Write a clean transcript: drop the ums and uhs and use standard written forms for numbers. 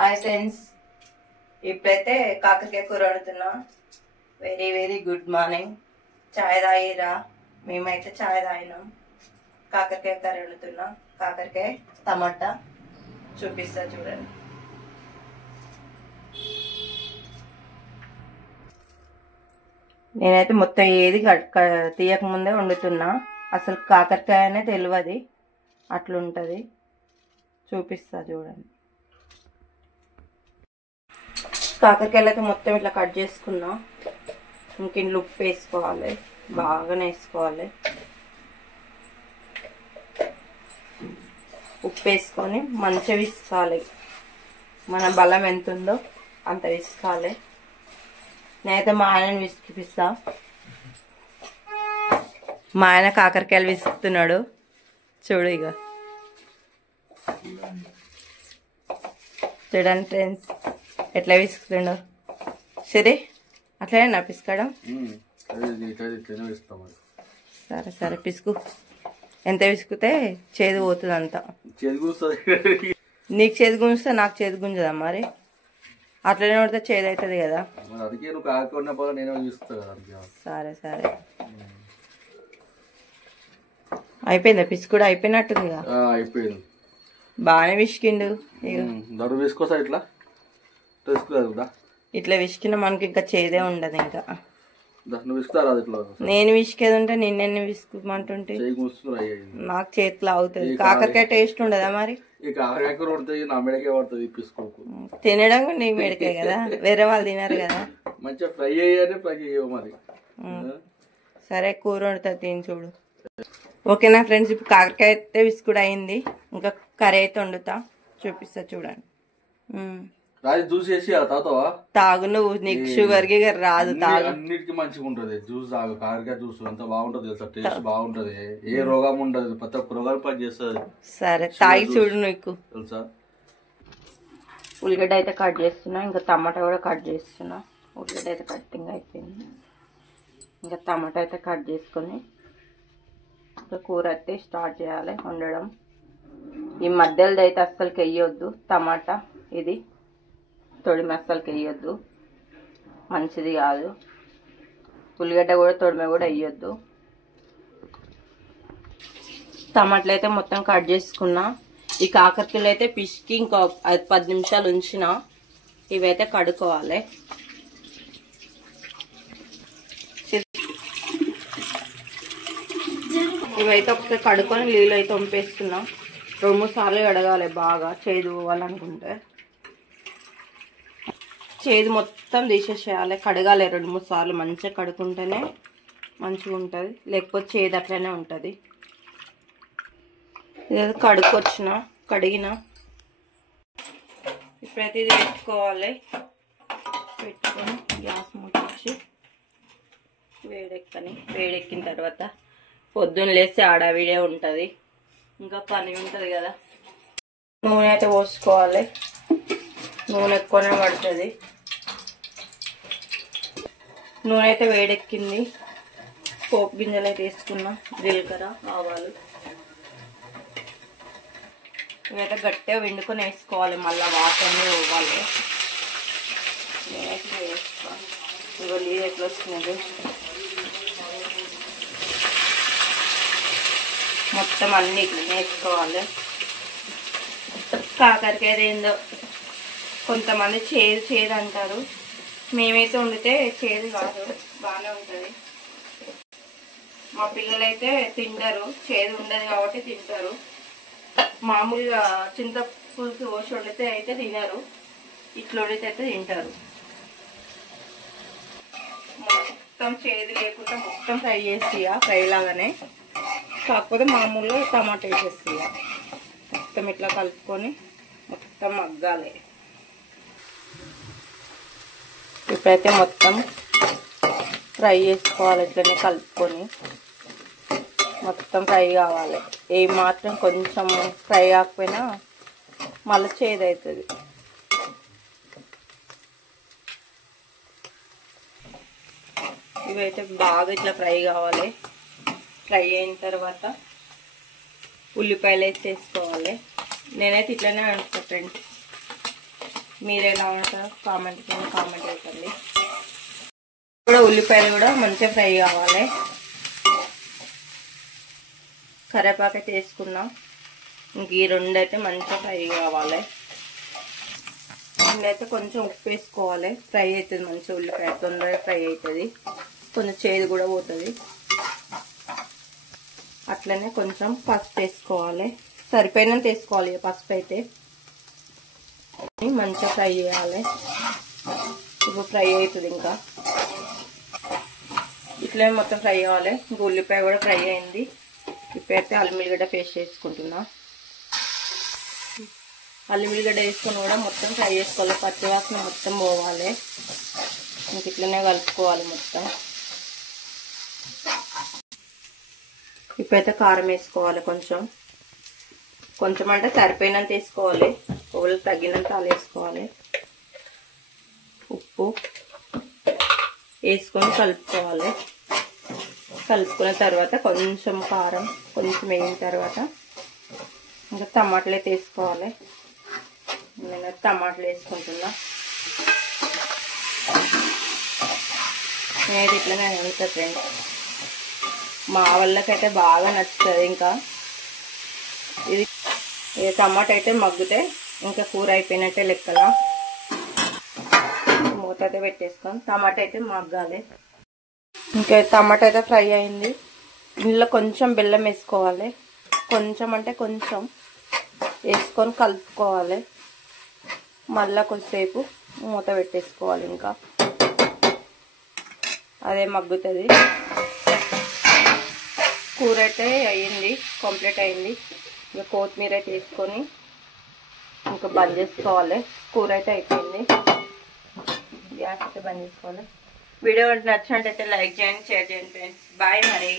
Hi friends, ఇప్పుడైతే కాకరకాయ కూర వండుతున్నా. Very very good morning. చాయ్ తాగిరా? మేమైతే చాయ్ తాగినాం. కాకరకాయ కర్రీ వండుతున్నా. కాకరకాయ టమాటా చూపిస్తా చూడండి. నేనైతే మొత్తం ఏది తీయక ముందే వండుతున్నా. అసలు కాకరకాయనే తెలియదు, అట్లుంటుంది. చూపిస్తా చూడండి. కాకరకాయలు అయితే మొత్తం ఇట్లా కట్ చేసుకున్నా. ఇంక ఇంట్లో ఉప్పు వేసుకోవాలి, బాగానే వేసుకోవాలి. ఉప్పు వేసుకొని మంచిగా విసుకోవాలి. మన బలం ఎంత ఉందో అంత విసుకోవాలి. నేనైతే మా ఆయనని విసిపిస్తా. మా ఆయన కాకరకాయలు విసుకుతున్నాడు చూడు. ఇక చూడండి ఫ్రెండ్స్ ఎట్లా విసుకుతుండో. సరే అట్లనే నా పిసుకడం. సరే సరే పిసుకు. ఎంత విసుకుతే చేదు పోతుంది అంతా. నీకు చేదు గుంజితే నాకు చేదు గుంజదా మరి? అట్లనే పడితే చేదు అవుతుంది కదా. సరే సరే అయిపోయిందా? పిసుకుడు అయిపోయినట్టుంది. అయిపోయింది. బాగానే విసికిండు. ఇట్లా విసికిన మనకి ఇంకా చేదే ఉండదు. ఇంకా నేను విసికేది ఉంటే నిన్నెన్ని విసుకుమంటుంటే నాకు చేతిలో అవుతుంది. కాకరకాయ టేస్ట్ ఉండదా మరి? తినడం నీ మెడకే కదా, వేరే వాళ్ళు తినరు కదా. మంచిగా ఫ్రై అయ్యానే ఫ్రై చేయవు మరి. సరే కూర వండుతా తిని చూడు. ఓకేనా ఫ్రెండ్స్, ఇప్పుడు కాకరకాయ అయితే విసుకుడు అయింది. ఇంకా కర్రీ అయితే వండుతా, చూపిస్తా చూడండి. జ్యూస్ వేసి తాగు నువ్వు, నీకు షుగర్ గిగర్ రాదు. తాగు, అన్నిటికీ మంచిగా ఉంటది జ్యూస్. తాగు కాకరకాయ జ్యూస్ ఎంత బాగుంటది తెలుసా, టేస్ట్ బాగుంటది. ఏ రోగం ఉండదు, ప్రతి ఒక్క రోగాలు పని చేస్తుంది. సరే తాగి చూడు నీకు తెలుసా. ఉల్లిగడ్డ అయితే కట్ చేస్తున్నా, ఇంకా టమాటా కూడా కట్ చేస్తున్నా. ఉల్లిగడ్డ అయితే కట్టింగ్ అయిపోయింది. ఇంకా టమాటా అయితే కట్ చేసుకొని ఇంకా కూర అయితే స్టార్ట్ చేయాలి వండడం. ఈ మధ్యలో అయితే అస్సలకి వేయొద్దు టమాటా, ఇది తొడిమి అస్సలకి వేయొద్దు, మంచిది కాదు. ఉల్లిగడ్డ కూడా తొడిమి కూడా వేయొద్దు. టమాటాలు అయితే మొత్తం కట్ చేసుకున్నా. ఈ కాకరకాయలు అయితే పిసికి ఇంకో 10 నిమిషాలు ఉంచిన. ఇవైతే కడుక్కోవాలి. ఇవైతే ఒకసారి కడుక్కొని నీళ్ళు అయితే వంపేస్తున్నా. 2-3 సార్లు కడగాలి బాగా, చేదు పోవాలనుకుంటే. చేదు మొత్తం తీసేసేయాలి, కడగాలి 2-3 సార్లు. మంచిగా కడుక్కుంటేనే మంచిగా ఉంటుంది, లేకపోతే చేదు అట్లనే ఉంటుంది. ఇదేదో కడుక్కొచ్చిన, కడిగిన. ఇప్పుడైతే ఇది పెట్టుకోవాలి. పెట్టుకొని గ్యాస్ ముట్టించి వేడెక్కిన తర్వాత పొద్దున్న లేస్తే ఆడవిడే ఉంటుంది, ఇంకా పని ఉంటుంది కదా. నూనె అయితే పోసుకోవాలి. నూనె ఎక్కువనే పడుతుంది. నూనె అయితే వేడెక్కింది. పోపు గింజలు అయితే వేసుకున్నా, జీలకర్ర, ఆవాలు. ఇవైతే గట్టిగా వండుకొని వేసుకోవాలి, మళ్ళీ వాటర్ పోవాలి. నేనైతే వేసుకోవాలి. ఇగో నీరు ఎట్లా వస్తున్నది. మొత్తం అన్ని ఇట్లా వేసుకోవాలి. కాకరకాయ ఏందో కొంతమంది చేదు అంటారు. మేమైతే వండితే చేదు కాదు, బాగానే ఉంటుంది. మా పిల్లలైతే తింటారు, చేదు ఉండదు కాబట్టి తింటారు. మామూలుగా చింత పులుసు పోసి వండితే అయితే తినరు, ఇట్లా వండితే అయితే తింటారు. మొత్తం చేదు లేకుండా మొత్తం ఫ్రై చేసి ఫ్రై లాగానే, కాకపోతే మామూలుగా టమాటా వేసేసి మొత్తం ఇట్లా కలుపుకొని మొత్తం మగ్గాలి. ఇప్పుడైతే మొత్తం ఫ్రై చేసుకోవాలి. ఇట్లనే కలుపుకొని మొత్తం ఫ్రై కావాలి. ఏ మాత్రం కొంచెం ఫ్రై కాకపోయినా మళ్ళీ చేదు అవుతుంది. ఇవైతే బాగా ఇట్లా ఫ్రై కావాలి. ఫ్రై అయిన తర్వాత ఉల్లిపాయలు వేసి వేసుకోవాలి. నేనైతే ఇట్లనే వండుతా ఫ్రెండ్స్. మీరు ఎలా ఉంటారో కామెంట్ చేయండి. కూడా ఉల్లిపాయలు కూడా మంచిగా ఫ్రై కావాలి. కరివేపాకు అయితే వేసుకున్నాం. ఇంక ఈ రెండు అయితే మంచిగా ఫ్రై కావాలి. అయితే కొంచెం ఉప్పు వేసుకోవాలి. ఫ్రై అవుతుంది మంచిగా, ఉల్లిపాయ తొందరగా ఫ్రై అవుతుంది, కొంచెం చేదు కూడా పోతుంది. అట్లనే కొంచెం పసుపు వేసుకోవాలి, సరిపోయినంత వేసుకోవాలి పసుపు అయితే. మంచిగా ఫ్రై చేయాలి. ఇప్పుడు ఫ్రై అవుతుంది. ఇంకా ఇట్లనే మొత్తం ఫ్రై కావాలి. ఇంకా ఉల్లిపాయ కూడా ఫ్రై అయింది. ఇప్పుడైతే అల్లం వెల్లిగడ్డ పేస్ట్ వేసుకుంటున్నా. అల్లం వెల్లిగడ్డ వేసుకొని కూడా మొత్తం ఫ్రై చేసుకోవాలి. పచ్చివాసన మొత్తం పోవాలి. ఇంక ఇట్లనే కలుపుకోవాలి మొత్తం. ఇప్పుడైతే కారం వేసుకోవాలి. కొంచెం అంటే సరిపోయినంత వేసుకోవాలి. పువ్వులు తగ్గినంత అలా వేసుకోవాలి. ఉప్పు వేసుకొని కలుపుకోవాలి. కలుపుకున్న తర్వాత కొంచెం కారం కొంచెం వేగిన తర్వాత ఇంకా టమాటాలు అయితే వేసుకోవాలి. నేను టమాటాలు వేసుకుంటున్నా. నేను ఇట్లనే అడుగుతా ఫ్రెండ్స్, మా వాళ్ళకైతే బాగా నచ్చుతుంది. ఇంకా ఇది టమాటా అయితే మగ్గితే ఇంకా కూర అయిపోయినట్టే లెక్కలా. మూత అయితే పెట్టేసుకొని టమాటా అయితే మగ్గాలి. ఇంకా టమాటా అయితే ఫ్రై అయింది. ఇందులో కొంచెం బెల్లం వేసుకోవాలి. కొంచెం అంటే కొంచెం వేసుకొని కలుపుకోవాలి. మళ్ళీ కొద్దిసేపు మూత పెట్టేసుకోవాలి. ఇంకా అదే మగ్గుతుంది. కూర అయితే అయ్యింది, కంప్లీట్ అయింది. ఇంకా కొత్తిమీర అయితే వేసుకొని ఇంకా బంద్ చేసుకోవాలి. కూర అయితే అయిపోయింది. గ్యాస్ అయితే బంద్ చేసుకోవాలి. వీడియో నచ్చినట్టయితే లైక్ చేయండి, షేర్ చేయండి ఫ్రెండ్స్. బాయ్ మరి.